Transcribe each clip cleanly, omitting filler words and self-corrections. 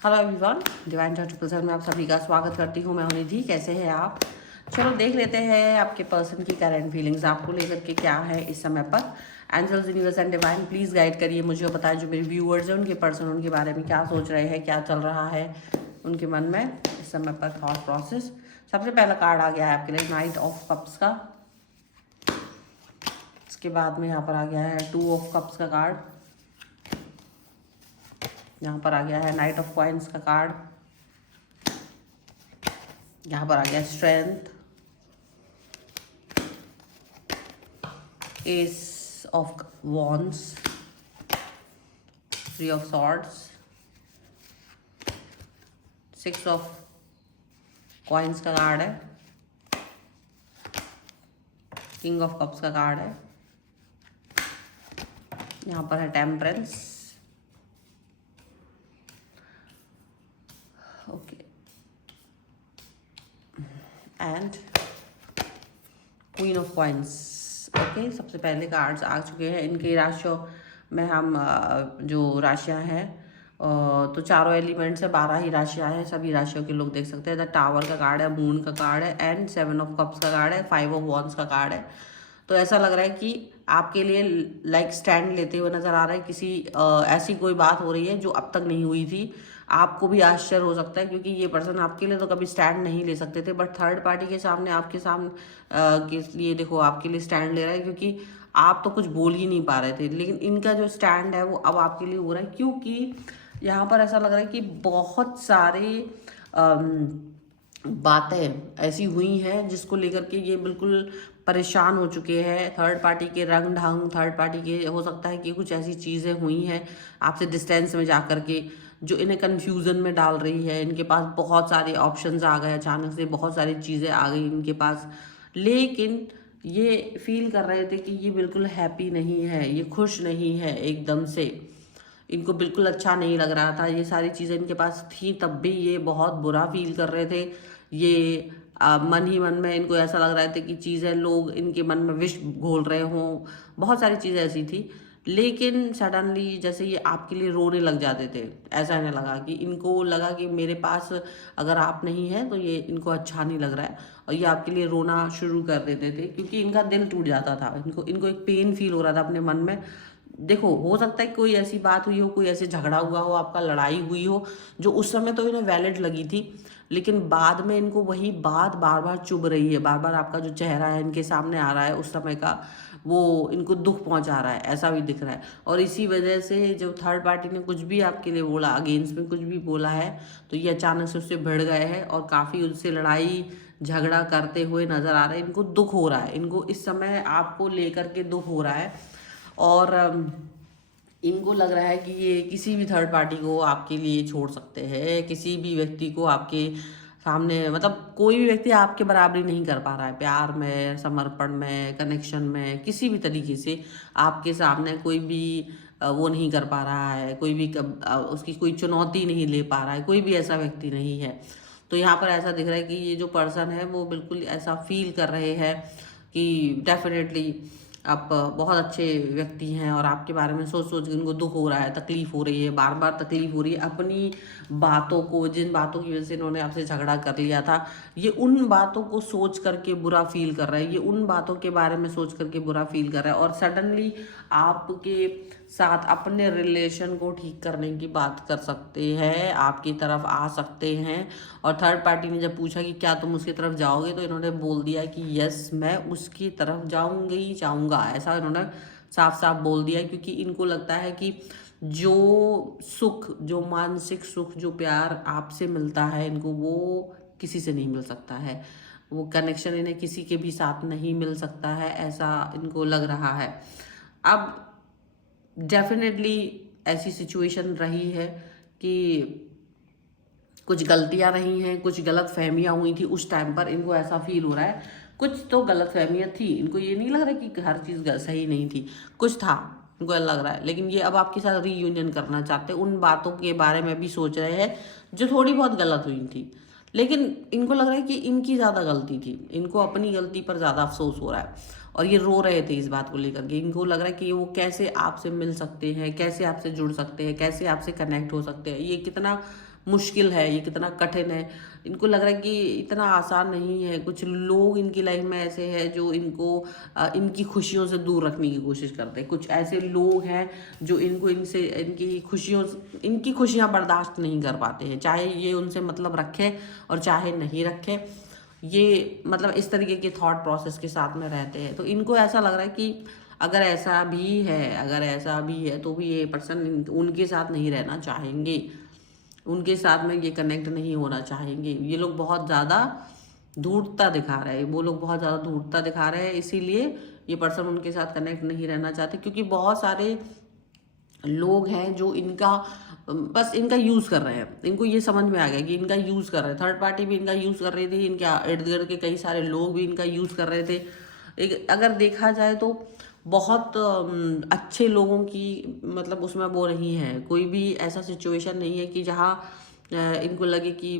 Hello everyone, divine triple में आप सभी का स्वागत करती हूँ। मैं हूं निधि। कैसे हैं आप? चलो देख लेते हैं आपके पर्सन की करंट फीलिंग्स आपको लेकर के क्या है इस समय पर। Angels, universe and divine please guide करिए मुझे और बताएं जो मेरे व्यूअर्स हैं उनके पर्सन उनके बारे में क्या सोच रहे हैं, क्या चल रहा है उनके मन में इस समय पर, थॉट प्रोसेस। सबसे पहला कार्ड आ गया है आपके लिए नाइट ऑफ कप्स का। इसके बाद में यहाँ पर आ गया है 2 ऑफ कप्स का कार्ड। यहाँ पर आ गया है नाइट ऑफ कॉइन्स का कार्ड। यहाँ पर आ गया strength, S of wands, 3 of swords, 6 of coins का कार्ड है, किंग ऑफ कप्स का कार्ड है। यहाँ पर है temperance, okay, and queen of coins. Okay, सबसे पहले कार्ड्स आ चुके हैं। इनकी राशियों में हम जो राशियां हैं तो चारों एलिमेंट्स है, 12 ही राशियां हैं। सभी राशियों के लोग देख सकते हैं। द टावर का कार्ड है, मून का कार्ड है, एंड 7 ऑफ कप्स का कार्ड है, 5 ऑफ वॉन्ड्स का कार्ड है। तो ऐसा लग रहा है कि आपके लिए लाइक स्टैंड लेते हुए नजर आ रहा है। किसी ऐसी कोई बात हो रही है जो अब तक नहीं हुई थी। आपको भी आश्चर्य हो सकता है क्योंकि ये पर्सन आपके लिए तो कभी स्टैंड नहीं ले सकते थे, बट थर्ड पार्टी के सामने आपके सामने के लिए देखो आपके लिए स्टैंड ले रहा है क्योंकि आप तो कुछ बोल ही नहीं पा रहे थे। लेकिन इनका जो स्टैंड है वो अब आपके लिए हो रहा है क्योंकि यहाँ पर ऐसा लग रहा है कि बहुत सारे बातें ऐसी हुई हैं जिसको लेकर के ये बिल्कुल परेशान हो चुके हैं। थर्ड पार्टी के रंग ढंग, थर्ड पार्टी के हो सकता है कि कुछ ऐसी चीज़ें हुई हैं आपसे डिस्टेंस में जा कर के जो इन्हें कन्फ्यूज़न में डाल रही है। इनके पास बहुत सारे ऑप्शंस आ गए, अचानक से बहुत सारी चीज़ें आ गई इनके पास, लेकिन ये फील कर रहे थे कि ये बिल्कुल हैप्पी नहीं है, ये खुश नहीं है एकदम से। इनको बिल्कुल अच्छा नहीं लग रहा था। ये सारी चीज़ें इनके पास थी तब भी ये बहुत बुरा फील कर रहे थे। ये मन ही मन में इनको ऐसा लग रहा था कि चीज़ें लोग इनके मन में विष घोल रहे हों, बहुत सारी चीज़ें ऐसी थी। लेकिन सडनली जैसे ये आपके लिए रोने लग जाते थे, ऐसा इन्हें लगा कि इनको लगा कि मेरे पास अगर आप नहीं है तो ये इनको अच्छा नहीं लग रहा है, और ये आपके लिए रोना शुरू कर देते थे क्योंकि इनका दिल टूट जाता था। इनको एक पेन फील हो रहा था अपने मन में। देखो, हो सकता है कोई ऐसी बात हुई हो, कोई ऐसे झगड़ा हुआ हो, आपका लड़ाई हुई हो जो उस समय तो इन्हें वैलिड लगी थी, लेकिन बाद में इनको वही बात बार बार चुभ रही है। बार बार आपका जो चेहरा है इनके सामने आ रहा है उस समय का, वो इनको दुख पहुंचा रहा है, ऐसा भी दिख रहा है। और इसी वजह से जब थर्ड पार्टी ने कुछ भी आपके लिए बोला, अगेंस्ट में कुछ भी बोला है, तो ये अचानक से उससे भिड़ गए हैं और काफ़ी उससे लड़ाई झगड़ा करते हुए नजर आ रहे हैं। इनको दुख हो रहा है, इनको इस समय आपको लेकर के दुख हो रहा है। और इनको लग रहा है कि ये किसी भी थर्ड पार्टी को आपके लिए छोड़ सकते हैं, किसी भी व्यक्ति को आपके सामने, मतलब कोई भी व्यक्ति आपके बराबरी नहीं कर पा रहा है प्यार में, समर्पण में, कनेक्शन में, किसी भी तरीके से आपके सामने कोई भी वो नहीं कर पा रहा है। कोई भी उसकी कोई चुनौती नहीं ले पा रहा है, कोई भी ऐसा व्यक्ति नहीं है। तो यहाँ पर ऐसा दिख रहा है कि ये जो पर्सन है वो बिल्कुल ऐसा फील कर रहे हैं कि डेफिनेटली आप बहुत अच्छे व्यक्ति हैं और आपके बारे में सोच सोच के उनको दुख हो रहा है, तकलीफ हो रही है, बार बार तकलीफ हो रही है अपनी बातों को, जिन बातों की वजह से इन्होंने आपसे झगड़ा कर लिया था, ये उन बातों को सोच करके बुरा फील कर रहा है, ये उन बातों के बारे में सोच करके बुरा फील कर रहा है। और सडनली आपके साथ अपने रिलेशन को ठीक करने की बात कर सकते हैं, आपकी तरफ आ सकते हैं। और थर्ड पार्टी ने जब पूछा कि क्या तुम उसकी तरफ जाओगे, तो इन्होंने बोल दिया कि यस, मैं उसकी तरफ जाऊंगी, जाऊंगा, ऐसा इन्होंने साफ साफ बोल दिया। क्योंकि इनको लगता है कि जो सुख, जो मानसिक सुख, जो प्यार आपसे मिलता है इनको, वो किसी से नहीं मिल सकता है। वो कनेक्शन इन्हें किसी के भी साथ नहीं मिल सकता है, ऐसा इनको लग रहा है। अब डेफिनेटली ऐसी सिचुएशन रही है कि कुछ गलतियां रही हैं, कुछ गलत फहमियाँ हुई थी उस टाइम पर, इनको ऐसा फील हो रहा है। कुछ तो गलत फहमियाँ थी, इनको ये नहीं लग रहा कि हर चीज़ सही नहीं थी, कुछ था इनको लग रहा है। लेकिन ये अब आपके साथ रीयूनियन करना चाहते हैं, उन बातों के बारे में भी सोच रहे हैं जो थोड़ी बहुत गलत हुई थी। लेकिन इनको लग रहा है कि इनकी ज़्यादा गलती थी, इनको अपनी गलती पर ज़्यादा अफसोस हो रहा है और ये रो रहे थे इस बात को लेकर के। इनको लग रहा है कि वो कैसे आपसे मिल सकते हैं, कैसे आपसे जुड़ सकते हैं, कैसे आपसे कनेक्ट हो सकते हैं। ये कितना मुश्किल है, ये कितना कठिन है। इनको लग रहा है कि इतना आसान नहीं है। कुछ लोग इनकी लाइफ में ऐसे हैं जो इनको इनकी खुशियों से दूर रखने की कोशिश करते हैं। कुछ ऐसे लोग हैं जो इनको इनसे इनकी खुशियाँ बर्दाश्त नहीं कर पाते हैं, चाहे ये उनसे मतलब रखे और चाहे नहीं रखे। ये मतलब इस तरीके के थॉट प्रोसेस के साथ में रहते हैं। तो इनको ऐसा लग रहा है कि अगर ऐसा भी है तो भी ये पर्सन उनके साथ नहीं रहना चाहेंगे, उनके साथ में ये कनेक्ट नहीं होना चाहेंगे। ये लोग बहुत ज़्यादा धूर्तता दिखा रहे हैं, वो लोग बहुत ज़्यादा धूर्तता दिखा रहे हैं, इसीलिए ये पर्सन उनके साथ कनेक्ट नहीं रहना चाहते। क्योंकि बहुत सारे लोग हैं जो बस इनका यूज़ कर रहे हैं। इनको ये समझ में आ गया कि इनका यूज़ कर रहे हैं। थर्ड पार्टी भी इनका यूज़ कर रही थी, इनके इर्द गिर्द के कई सारे लोग भी इनका यूज़ कर रहे थे। अगर देखा जाए तो बहुत अच्छे लोगों की मतलब उसमें वो नहीं है, कोई भी ऐसा सिचुएशन नहीं है कि जहाँ इनको लगे कि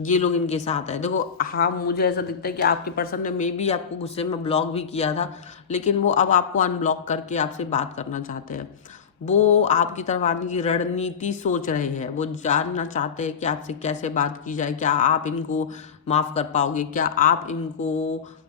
ये लोग इनके साथ है। देखो, हाँ, मुझे ऐसा दिखता है कि आपके पर्सन ने मे बी आपको गुस्से में ब्लॉक भी किया था, लेकिन वो अब आपको अनब्लॉक करके आपसे बात करना चाहते हैं। वो आपकी तरफ आने की रणनीति सोच रहे हैं। वो जानना चाहते हैं कि आपसे कैसे बात की जाए, क्या आप इनको माफ़ कर पाओगे, क्या आप इनको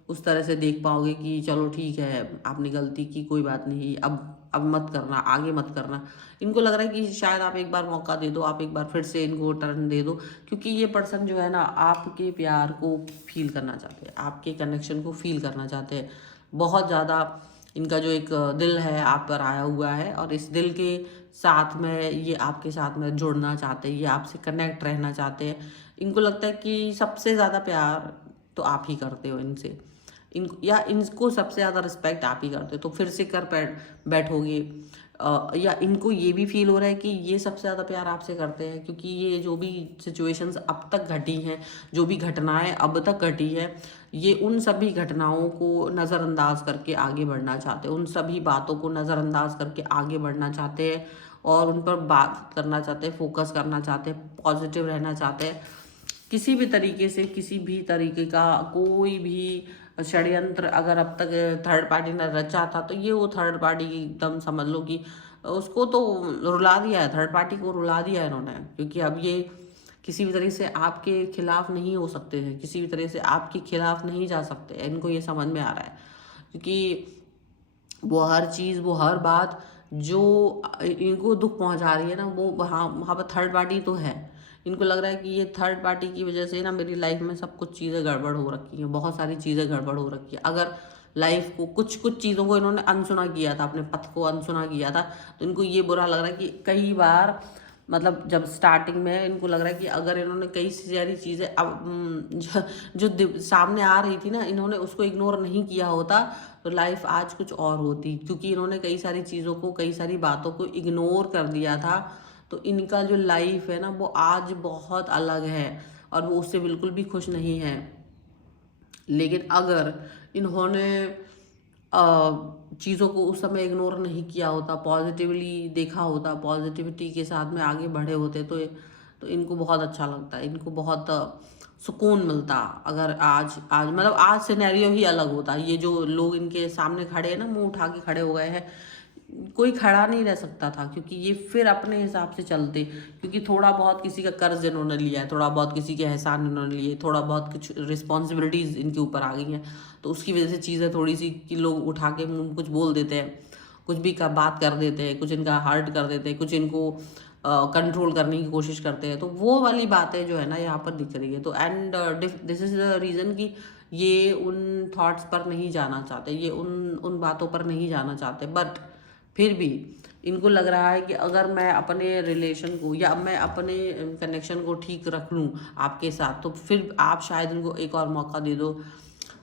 उस तरह से देख पाओगे कि चलो ठीक है, आपने गलती की, कोई बात नहीं, अब मत करना, आगे मत करना। इनको लग रहा है कि शायद आप एक बार मौका दे दो, आप एक बार फिर से इनको टर्न दे दो। क्योंकि ये पर्सन जो है ना, आपके प्यार को फील करना चाहते हैं, आपके कनेक्शन को फील करना चाहते हैं बहुत ज़्यादा। इनका जो एक दिल है आप पर आया हुआ है, और इस दिल के साथ में ये आपके साथ में जुड़ना चाहते हैं, ये आपसे कनेक्ट रहना चाहते हैं। इनको लगता है कि सबसे ज़्यादा प्यार तो आप ही करते हो इनसे, इनको सबसे ज़्यादा रिस्पेक्ट आप ही करते हो। तो फिर से बैठोगे, या इनको ये भी फील हो रहा है कि ये सबसे ज़्यादा प्यार आपसे करते हैं। क्योंकि ये जो भी सिचुएशंस अब तक घटी हैं, जो भी घटनाएं अब तक घटी है, ये उन सभी घटनाओं को नज़रअंदाज करके आगे बढ़ना चाहते हैं, उन सभी बातों को नज़रअंदाज करके आगे बढ़ना चाहते हैं, और उन पर बात करना चाहते हैं, फोकस करना चाहते हैं, पॉजिटिव रहना चाहते हैं। किसी भी तरीके से, किसी भी तरीके का कोई भी षड्यंत्र अगर अब तक थर्ड पार्टी ने रचा था, तो ये वो थर्ड पार्टी एकदम समझ लो कि उसको तो रुला दिया है, थर्ड पार्टी को रुला दिया है इन्होंने। क्योंकि अब ये किसी भी तरीके से आपके खिलाफ नहीं हो सकते हैं, किसी भी तरह से आपके खिलाफ नहीं जा सकते, इनको ये समझ में आ रहा है। क्योंकि वो हर चीज़, वो हर बात जो इनको दुख पहुंचा रही है ना, वो वहाँ पर थर्ड पार्टी तो है। इनको लग रहा है कि ये थर्ड पार्टी की वजह से ना मेरी लाइफ में सब कुछ चीज़ें गड़बड़ हो रखी हैं, बहुत सारी चीज़ें गड़बड़ हो रखी है। अगर लाइफ को कुछ चीज़ों को इन्होंने अनसुना किया था, अपने पथ को अनसुना किया था, तो इनको ये बुरा लग रहा है कि कई बार मतलब जब स्टार्टिंग में इनको लग रहा है कि अगर इन्होंने कई सारी चीज़ें अब जो सामने आ रही थी ना, इन्होंने उसको इग्नोर नहीं किया होता तो लाइफ आज कुछ और होती। क्योंकि इन्होंने कई सारी चीज़ों को, कई सारी बातों को इग्नोर कर दिया था, तो इनका जो लाइफ है ना, वो आज बहुत अलग है और वो उससे बिल्कुल भी खुश नहीं है। लेकिन अगर इन्होंने चीज़ों को उस समय इग्नोर नहीं किया होता, पॉजिटिवली देखा होता, पॉजिटिविटी के साथ में आगे बढ़े होते, तो इनको बहुत अच्छा लगता है, इनको बहुत सुकून मिलता। अगर आज मतलब आज सिनेरियो ही अलग होता। ये जो लोग इनके सामने खड़े हैं ना, मुंह उठा के खड़े हो गए हैं, कोई खड़ा नहीं रह सकता था। क्योंकि ये फिर अपने हिसाब से चलते, क्योंकि थोड़ा बहुत किसी का कर्ज इन्होंने लिया है, थोड़ा बहुत किसी के एहसान इन्होंने लिए, थोड़ा बहुत कुछ रिस्पॉन्सिबिलिटीज़ इनके ऊपर आ गई हैं, तो उसकी वजह से चीज़ें थोड़ी सी कि लोग उठा के मुंह कुछ बोल देते हैं, कुछ भी का बात कर देते हैं, कुछ इनका हर्ट कर देते हैं, कुछ इनको कंट्रोल करने की कोशिश करते हैं। तो वो वाली बातें जो है ना यहाँ पर दिख रही है। तो and this is the reason कि ये उन थॉट्स पर नहीं जाना चाहते, ये उन बातों पर नहीं जाना चाहते। बट फिर भी इनको लग रहा है कि अगर मैं अपने रिलेशन को या मैं अपने कनेक्शन को ठीक रख लूँ आपके साथ, तो फिर आप शायद इनको एक और मौका दे दो।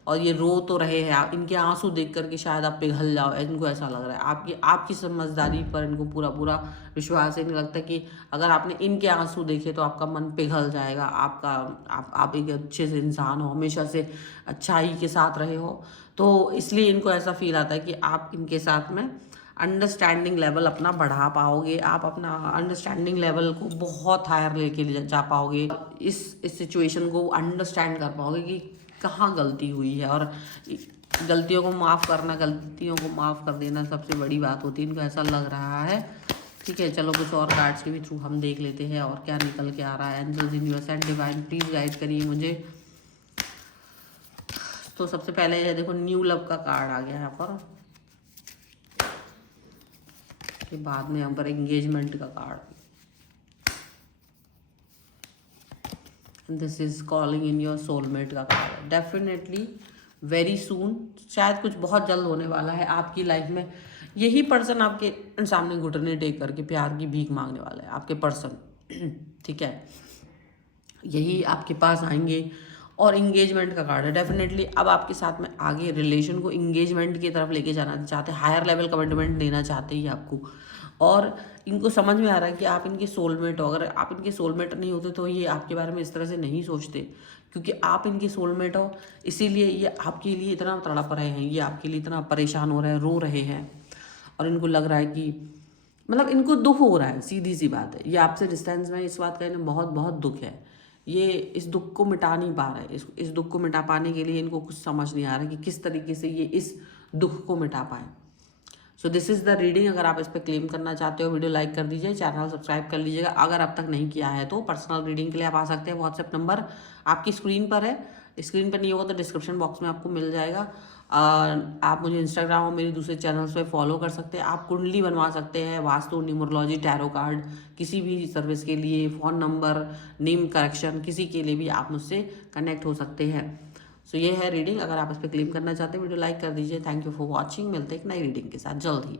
और ये रो तो रहे हैं, इनके आंसू देख करके शायद आप पिघल जाओ, इनको ऐसा लग रहा है। आपकी समझदारी पर इनको पूरा पूरा विश्वास है। इनको लगता है कि अगर आपने इनके आंसू देखे तो आपका मन पिघल जाएगा, आप एक अच्छे से इंसान हो, हमेशा से अच्छाई के साथ रहे हो। तो इसलिए इनको ऐसा फील आता है कि आप इनके साथ में अंडरस्टैंडिंग लेवल अपना बढ़ा पाओगे, आप अपना अंडरस्टैंडिंग लेवल को बहुत हायर लेके जा पाओगे, इस सिचुएशन को अंडरस्टैंड कर पाओगे कि कहाँ गलती हुई है। और गलतियों को माफ़ करना, गलतियों को माफ़ कर देना सबसे बड़ी बात होती है। इनको ऐसा लग रहा है ठीक है, चलो कुछ और कार्ड्स के भी थ्रू हम देख लेते हैं और क्या निकल के आ रहा है। Angels in your side divine please guide करिए मुझे। तो सबसे पहले ये देखो न्यू लव का कार्ड आ गया यहाँ पर, के बाद में यहाँ पर एंगेजमेंट का card. This is calling in your soulmate का कार्ड है। डेफिनेटली वेरी सून, शायद कुछ बहुत जल्द होने वाला है आपकी लाइफ में। यही पर्सन आपके सामने घुटने टेक करके प्यार की भीख मांगने वाला है, आपके पर्सन। ठीक है, यही आपके पास आएंगे। और इंगेजमेंट का कार्ड है। डेफिनेटली अब आपके साथ में आगे रिलेशन को इंगेजमेंट की तरफ लेके जाना चाहते हैं, हायर लेवल कमिटमेंट देना चाहते हैं आपको। और इनको समझ में आ रहा है कि आप इनके सोलमेट हो। अगर आप इनके सोलमेट नहीं होते तो ये आपके बारे में इस तरह से नहीं सोचते, क्योंकि आप इनके सोलमेट हो, इसीलिए ये आपके लिए इतना तड़प रहे हैं, ये आपके लिए इतना परेशान हो रहे हैं, रो रहे हैं। और इनको लग रहा है कि मतलब इनको दुख हो रहा है, सीधी सी बात है। ये आपसे डिस्टेंस में इस बात का इन्हें बहुत बहुत दुख है। ये इस दुख को मिटा नहीं पा रहे। इस दुख को मिटा पाने के लिए इनको कुछ समझ नहीं आ रहा कि किस तरीके से ये इस दुख को मिटा पाए। So this is the reading. अगर आप इस पर क्लेम करना चाहते हो, वीडियो लाइक कर दीजिए, चैनल सब्सक्राइब कर लीजिएगा। अगर अब तक नहीं किया है तो पर्सनल रीडिंग के लिए आप आ सकते हैं। व्हाट्सएप नंबर आपकी स्क्रीन पर है, स्क्रीन पर नहीं होगा तो डिस्क्रिप्शन बॉक्स में आपको मिल जाएगा। आप मुझे इंस्टाग्राम और मेरे दूसरे चैनल्स पे फॉलो कर सकते हैं। आप कुंडली बनवा सकते हैं, वास्तु, न्यूमरोलॉजी, टैरो कार्ड, किसी भी सर्विस के लिए, फ़ोन नंबर, नेम करेक्शन, किसी के लिए भी आप मुझसे कनेक्ट हो सकते हैं। सो ये है रीडिंग। अगर आप इस पर क्लेम करना चाहते हैं, वीडियो लाइक कर दीजिए। Thank you for watching. मिलते हैं एक नई रीडिंग के साथ जल्द ही।